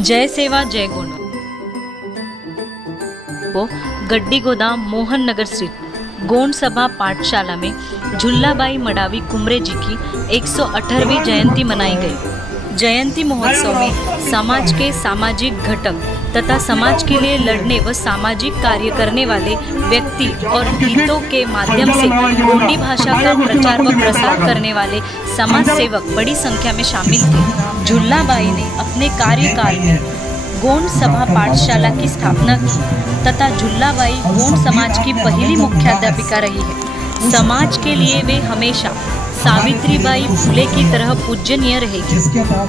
जय सेवा जय गुण को गड्डी गोदाम मोहन नगर स्थित गोंड सभा पाठशाला में झुल्लाबाई मडावी कुमरे जी की 118वीं जयंती मनाई गई। जयंती महोत्सव में समाज के सामाजिक घटक तथा समाज के लिए लड़ने व सामाजिक कार्य करने वाले व्यक्ति और गीतों के माध्यम से गोंडी भाषा का प्रचार व प्रसार करने वाले समाज सेवक बड़ी संख्या में शामिल थे। झुल्लाबाई ने अपने कार्यकाल में गोंड सभा पाठशाला की स्थापना की तथा झुल्लाबाई गोंड समाज की पहली मुख्याध्यापिका रही है। समाज के लिए वे हमेशा सावित्रीबाई फुले की तरह पूजनीय रहेगी।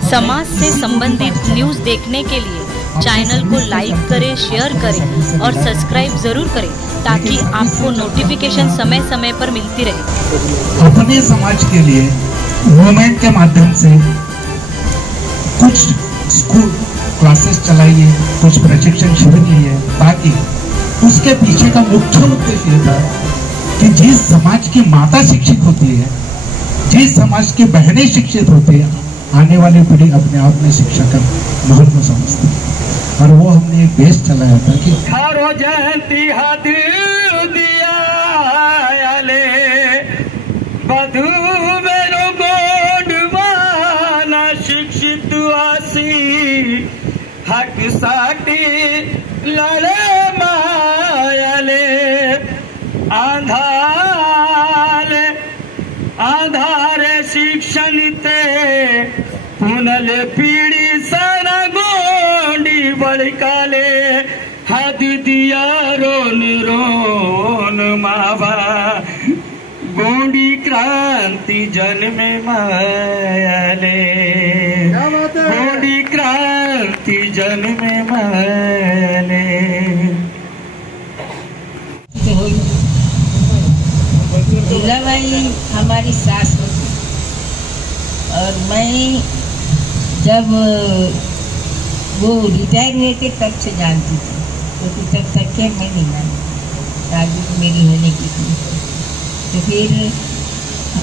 समाज से संबंधित न्यूज़ देखने के लिए चैनल को लाइक करें, शेयर करें और सब्सक्राइब जरूर करें ताकि आपको नोटिफिकेशन समय समय पर मिलती रहे। अपने समाज के लिए मूवमेंट के माध्यम से कुछ स्कूल क्लासेस चलाइए, कुछ प्रशिक्षण शिविर लिए, ताकि उसके पीछे का मुख्य उद्देश्य था कि जिस समाज की माता शिक्षित होती है, जिस समाज की बहनें शिक्षित होती है, आने वाली पीढ़ी अपने आप में शिक्षा का महत्व समझती है। और वो हमने एक बेस चलाया था कि जयंती हाथ दिया बधु मेरो गोंडवाना शिक्षित आसी हक साटी लड़े मायले आधारे शिक्षण ते पुनल पीढ़ी सारा गोंडी बड़काले हाथ दिया रोन रोन मावा गोंडी क्रांति जन्मे मायाले गोंडी क्रांति जन्मे मायाले। झुल्लाबाई हमारी सास होती और मैं जब वो रिटायर हुए थे तब से जानती थी, क्योंकि तब तक के मैं नहीं जानती, शादी मेरी होने की थी। तो फिर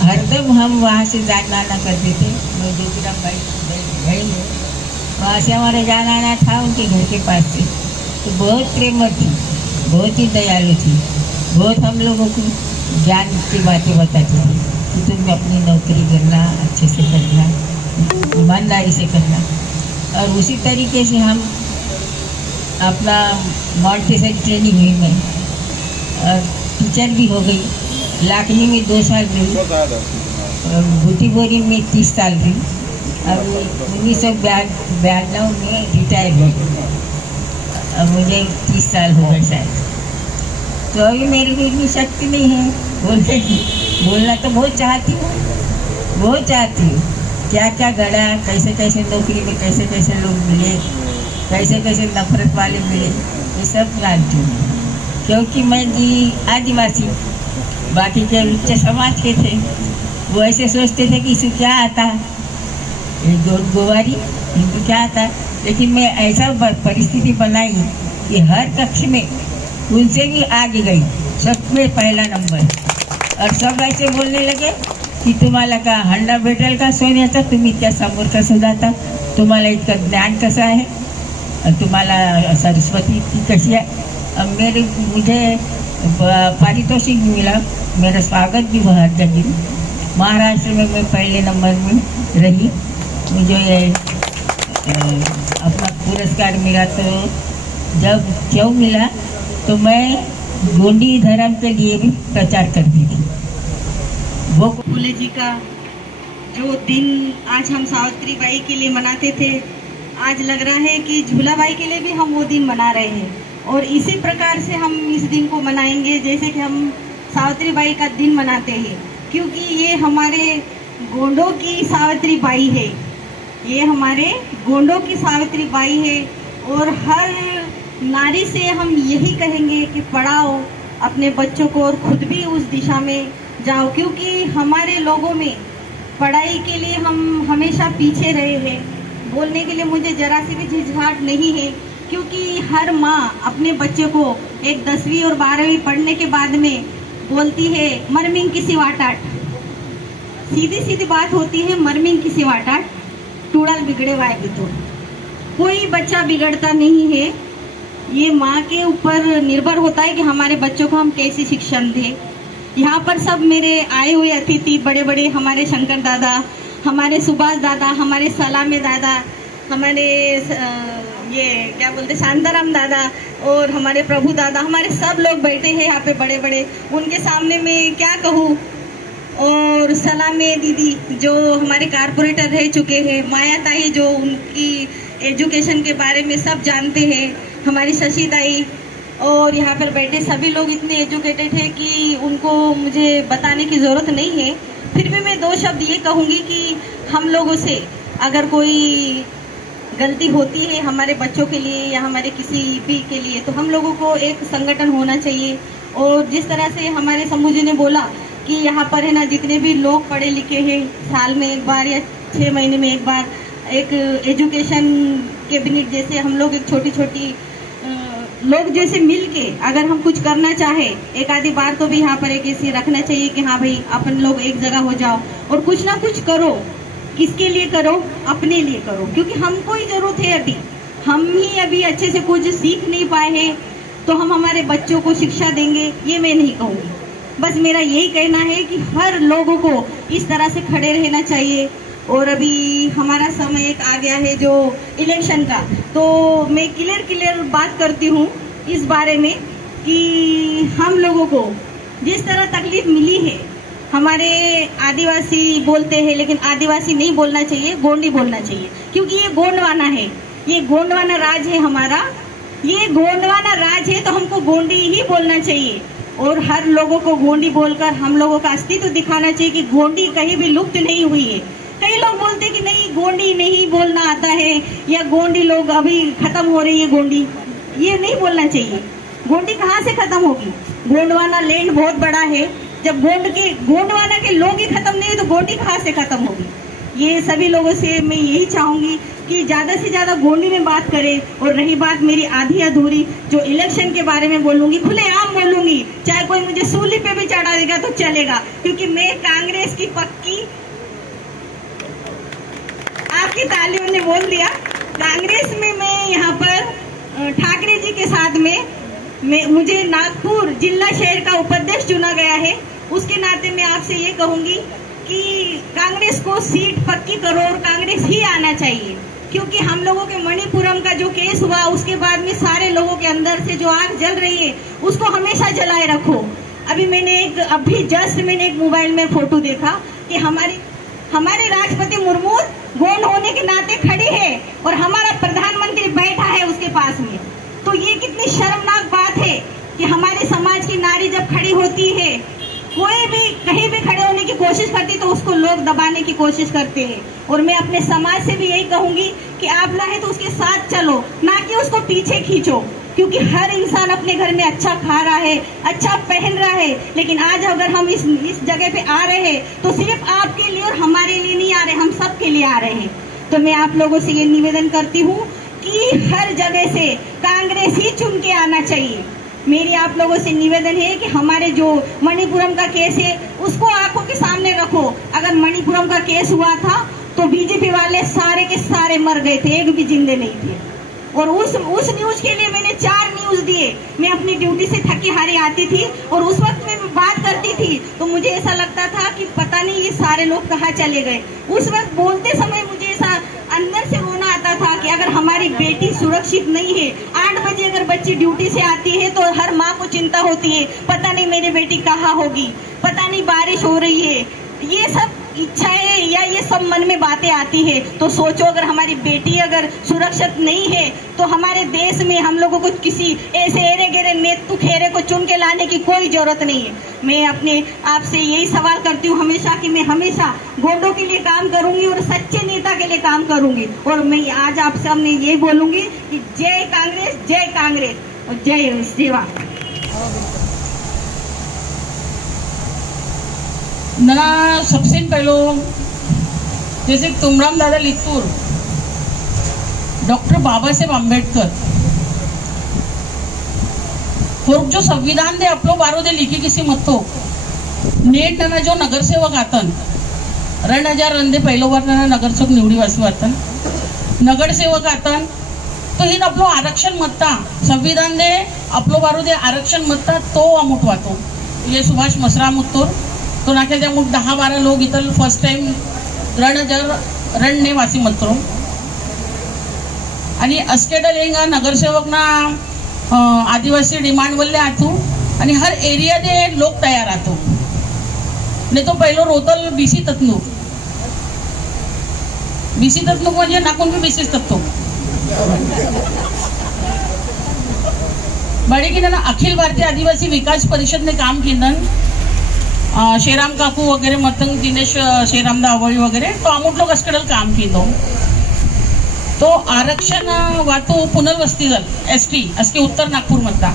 हरदम हम वहाँ से जाना आना करते थे। मैं जोगिराम भाई बहन हूँ, वहाँ से हमारा जाना आना था उनके घर के पास से। तो बहुत प्रेमळ थी, बहुत ही दयालु थी, बहुत हम लोगों को ज्ञान की बातें बताती थी कि तुम अपनी नौकरी करना, अच्छे से करना, ईमानदारी से करना। और उसी तरीके से हम अपना मॉन्टेसरी ट्रेनिंग हुई मैं, और टीचर भी हो गई। लाखनी में 2 साल रही, भूतीबोरी में 30 साल रही। अब 1992 में रिटायर हुई। अब मुझे 30 साल हो गए शायद। तो अभी मेरी को इतनी शक्ति नहीं है बोलने की। बोलना तो बहुत चाहती हूँ, बहुत चाहती हूँ। क्या क्या गढ़ा, कैसे कैसे नौकरी में कैसे कैसे लोग मिले, कैसे कैसे नफरत वाले मिले, ये सब जानती हूँ। क्योंकि मैं जी आदिवासी, बाकी के उच्च समाज के थे, वो ऐसे सोचते थे कि इसको क्या आता है, गोवारी इनको क्या आता है। लेकिन मैं ऐसा परिस्थिति बनाई कि हर कक्ष में उनसे भी आगे गई, सब में पहला नंबर। और सब ऐसे बोलने लगे की तुम्हाला का हंडा भेटेल का सोन्याचा, तुम्ही त्या समोरचा सुद्धा, तुम्हाला इतका ज्ञान कसं आहे, और तुम्हाला सरस्वती इतकी कशी है। अब मुझे पारितोषिक भी मिला, मेरा स्वागत भी बहुत जगी। महाराष्ट्र में मैं पहले नंबर में रही, मुझे अपना पुरस्कार मिला। तो जब क्यों मिला, तो मैं गोंडी धर्म के लिए भी प्रचार करती थी। वो फुले जी का जो दिन आज हम सावित्रीबाई के लिए मनाते थे, आज लग रहा है कि झूलाबाई के लिए भी हम वो दिन मना रहे हैं। और इसी प्रकार से हम इस दिन को मनाएंगे जैसे कि हम सावित्रीबाई का दिन मनाते हैं, क्योंकि ये हमारे गोंडों की सावित्रीबाई है, ये हमारे गोंडों की सावित्रीबाई है। और हर नारी से हम यही कहेंगे कि पढ़ाओ अपने बच्चों को और खुद भी उस दिशा में जाओ, क्योंकि हमारे लोगों में पढ़ाई के लिए हम हमेशा पीछे रहे हैं। बोलने के लिए मुझे जरा सी भी झिझकाहट नहीं है, क्योंकि हर माँ अपने बच्चे को एक 10वीं और 12वीं पढ़ने के बाद में बोलती है मरमिंग की सिवाटाट। सीधी सीधी बात होती है, मरमिंग की सिवाटाट टूड़ल बिगड़े वाए भी तो। कोई बच्चा बिगड़ता नहीं है। ये माँ के ऊपर निर्भर होता है कि हमारे बच्चों को हम कैसी शिक्षण दें। यहाँ पर सब मेरे आए हुए अतिथि बड़े बड़े, हमारे शंकर दादा, हमारे सुभाष दादा, हमारे सलामे दादा, हमारे ये क्या बोलते शांताराम दादा और हमारे प्रभु दादा, हमारे सब लोग बैठे हैं यहाँ पे बड़े बड़े। उनके सामने मैं क्या कहूँ। और सलामे दीदी जो हमारे कारपोरेटर रह चुके हैं, माया ताई जो उनकी एजुकेशन के बारे में सब जानते हैं, हमारी शशि ताई, और यहाँ पर बैठे सभी लोग इतने एजुकेटेड हैं कि उनको मुझे बताने की ज़रूरत नहीं है। फिर भी मैं 2 शब्द ये कहूँगी कि हम लोगों से अगर कोई गलती होती है हमारे बच्चों के लिए या हमारे किसी भी के लिए, तो हम लोगों को एक संगठन होना चाहिए। और जिस तरह से हमारे समूह जी ने बोला कि यहाँ पर है ना, जितने भी लोग पढ़े लिखे हैं, साल में एक बार या 6 महीने में एक बार एक एजुकेशन कैबिनेट जैसे हम लोग एक छोटी छोटी लोग जैसे मिल के अगर हम कुछ करना चाहे, एक आधी बार तो भी यहाँ पर एक ऐसी रखना चाहिए कि हाँ भाई अपन लोग एक जगह हो जाओ और कुछ ना कुछ करो। किसके लिए करो? अपने लिए करो, क्योंकि हमको ही जरूरत है। अभी हम ही अभी अच्छे से कुछ सीख नहीं पाए हैं, तो हम हमारे बच्चों को शिक्षा देंगे ये मैं नहीं कहूँगी। बस मेरा यही कहना है कि हर लोगों को इस तरह से खड़े रहना चाहिए। और अभी हमारा समय एक आ गया है जो इलेक्शन का, तो मैं क्लियर बात करती हूँ इस बारे में कि हम लोगों को जिस तरह तकलीफ मिली है, हमारे आदिवासी बोलते हैं लेकिन आदिवासी नहीं बोलना चाहिए, गोंडी बोलना चाहिए, क्योंकि ये गोंडवाना है, ये गोंडवाना राज है हमारा, ये गोंडवाना राज है, तो हमको गोंडी ही बोलना चाहिए। और हर लोगों को गोंडी बोलकर हम लोगों का अस्तित्व दिखाना चाहिए कि गोंडी कहीं भी लुप्त नहीं हुई है। कई लोग बोलते हैं कि नहीं गोंडी नहीं बोलना आता है या गोंडी लोग अभी खत्म हो रही है गोंडी, ये नहीं बोलना चाहिए। गोंडी कहाँ से खत्म होगी? गोंडवाना लैंड बहुत बड़ा है, जब गोंडवाना के लोग ही खत्म नहीं है तो गोंडी कहाँ से खत्म होगी? ये सभी लोगों से मैं यही चाहूंगी कि ज्यादा से ज्यादा गोंडी में बात करें। और रही बात मेरी आधी अधूरी जो इलेक्शन के बारे में बोलूंगी, खुलेआम बोलूंगी, चाहे कोई मुझे सूली पे भी चढ़ा देगा तो चलेगा, क्योंकि मैं कांग्रेस की पक्की, आपकी तालियों ने बोल दिया, कांग्रेस में मैं यहाँ पर ठाकरे जी के साथ में मुझे नागपुर जिला शहर का उपाध्यक्ष चुना गया है। उसके नाते मैं आपसे ये कहूंगी कि कांग्रेस को सीट पक्की करो और कांग्रेस ही आना चाहिए, क्योंकि हम लोगों के मणिपुरम का जो केस हुआ उसके बाद में सारे लोगों के अंदर से जो आग जल रही है उसको हमेशा जलाए रखो। अभी जस्ट मैंने एक मोबाइल में फोटो देखा कि हमारे राष्ट्रपति मुर्मू गोंड होने के नाते खड़ी है और हमारा प्रधानमंत्री बैठा है उसके पास में। तो ये कितनी शर्मनाक बात है कि हमारे समाज की नारी जब खड़ी होती है, कोई भी कहीं भी खड़े होने की कोशिश करती तो उसको लोग दबाने की कोशिश करते हैं। और मैं अपने समाज से भी यही कहूंगी कि आप लाए तो उसके साथ चलो, ना कि उसको पीछे खींचो, क्योंकि हर इंसान अपने घर में अच्छा खा रहा है, अच्छा पहन रहा है, लेकिन आज अगर हम इस जगह पे आ रहे हैं तो सिर्फ आपके लिए और हमारे लिए नहीं आ रहे, हम सब के लिए आ रहे हैं। तो मैं आप लोगों से ये निवेदन करती हूँ कि हर जगह से कांग्रेस ही चुन के आना चाहिए। मेरी आप लोगों से निवेदन है कि हमारे जो मणिपुरम का केस है उसको आंखों के सामने रखो। अगर मणिपुरम का केस हुआ था तो बीजेपी वाले सारे के सारे मर गए थे, एक भी जिंदे नहीं थे। और उस न्यूज के लिए मैंने 4 न्यूज दिए। मैं अपनी ड्यूटी से थकी हारी आती थी और उस वक्त में बात करती थी तो मुझे ऐसा लगता था कि पता नहीं ये सारे लोग कहाँ चले गए। उस वक्त बोलते समय मुझे ऐसा अंदर से रोना आता था कि अगर हमारी बेटी सुरक्षित नहीं है, 8 बजे अगर बच्ची ड्यूटी से आती है तो हर माँ को चिंता होती है, पता नहीं मेरी बेटी कहाँ होगी, पता नहीं बारिश हो रही है, ये सब इच्छाएं या ये सब मन में बातें आती है। तो सोचो अगर हमारी बेटी अगर सुरक्षित नहीं है तो हमारे देश में हम लोगों को किसी ऐसे एरे गेरे नेतू खेरे को चुन के लाने की कोई जरूरत नहीं है। मैं अपने आपसे यही सवाल करती हूँ हमेशा कि मैं हमेशा गोंडों के लिए काम करूंगी और सच्चे नेता के लिए काम करूंगी। और मैं आज आप सामने यही बोलूंगी कि जय कांग्रेस और जय सेवा। ना सबसे पहलो जैसे तुमराम दादा लित्तूर, डॉक्टर बाबा साहेब आंबेडकर और जो संविधान दे अपलो बारो दे लिखी किसी मत तो नेट ना जो नगरसेवक आतन 2000 रंदे पहिलो बार ना नगरसेवक निवडी वासी आतन, नगरसेवक आतन तो ही आपलो आरक्षण मत्ता संविधान दे आपलो बारू दे आरक्षण मत्ता तो अमुट वातो ये सुभाष मसरा मुत्तोर तो नाके त्या मुठ 10-12 लोग इथं फर्स्ट टाइम रणने वासी मत्रो आणि अस्केडल येंगा नगरसेवक ना आदिवासी डिमांड वल्ले आतू आणि हर एरिया दे लोक तयार आतो ने तो पहिलो रोतल बीसी तत्नुक म्हणजे नाकून भी बीसी तत्तो बड़े की ना अखिल भारतीय आदिवासी विकास परिषद ने काम किया शेराम काकू वगैरह मतंग दिनेश शेरामदा अवळी वगैरह तो अमुक लोग अस्कडल काम किया तो आरक्षण वातो पुनर्वसती दल ST असके उत्तर नागपूर मधला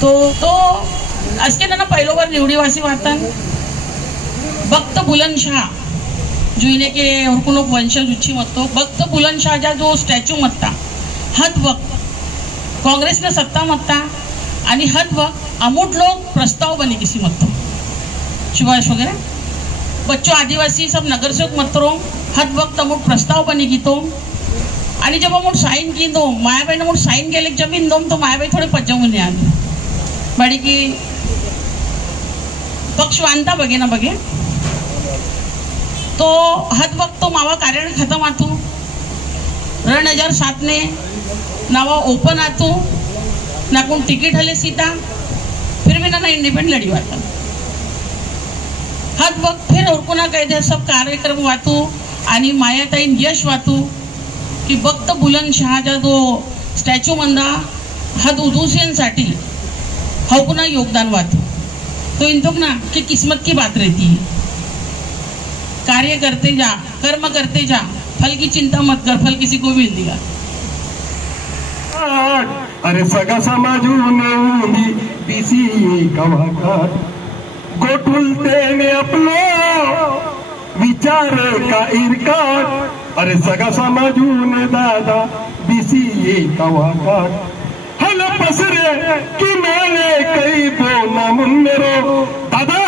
तो असके ना पहिलो बार निवडीवासी वातन भक्त बुलंदशाह जुईने के और लोग वंशज उच्ची मत्तो भक्त बुलंदशाह जा जो स्टॅच्यू मत्ता हद वक्त कांग्रेस ने सत्ता मत्ता आणि हद वक्त अमुट लोग प्रस्ताव बनी किसी मत्तो शिवाश वगैरह बच्चों आदिवासी सब नगरसेवक मत्रो हद वक्त अमुट प्रस्ताव बनी की तो आणि जब अमुट साइन की दो मायाबाई ने अमुट साइन केले जमीन दोम तो मायाबाई थोड़े पज्जवून आली बड़ी की पक्षवानता बगे ना बगे तो हद वक्त तो मावा कार्यालय खत्म आतू 2007 ने नावा ओपन आतू नाकून टिकीट हले सीता फिर भी ना इंडिपेंडेंट लड़ी वाता हद वक्त फिर और को ना कहते सब कार्यक्रम वातू आणि मायाताईन यश वातू की भक्त बुलंदशाहचा जो स्टॅच्यू मंदा हद उदूसियांसाठी हौकुना योगदान वातू तो इंतोक ना कि किस्मत की बात रहती है कार्य करते जा कर्म करते जा फल की चिंता मत कर फल किसी को भी मिल देगा अरे सगा समाजून बीसी कवाकाट गोठुलते ने अपनो विचार का इरकाट अरे सगा समाजून दादा बीसी कवाकाट हल पसरे कि नाले कई बोना मुन्नेरो दादा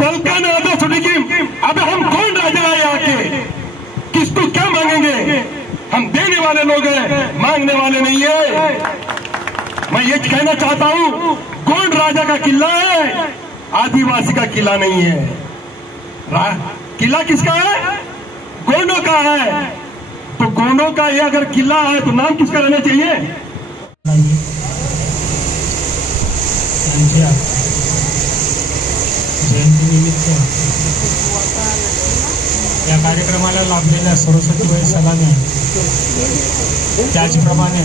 तलका ने आधा सुनिकी अबे हम कौन राजा है आके किसको क्या मांगेंगे हम देने वाले लोग हैं मांगने वाले नहीं है मैं ये कहना चाहता हूं गोंड राजा का किला है आदिवासी का किला नहीं है किला किसका है गोंडों का है तो गोंडों का ये अगर किला है तो नाम किसका रहना चाहिए जयंतीनिमित्त या कार्यक्रमाला लाभलेल्या सरस्वती वय सलामी त्याचप्रमाणे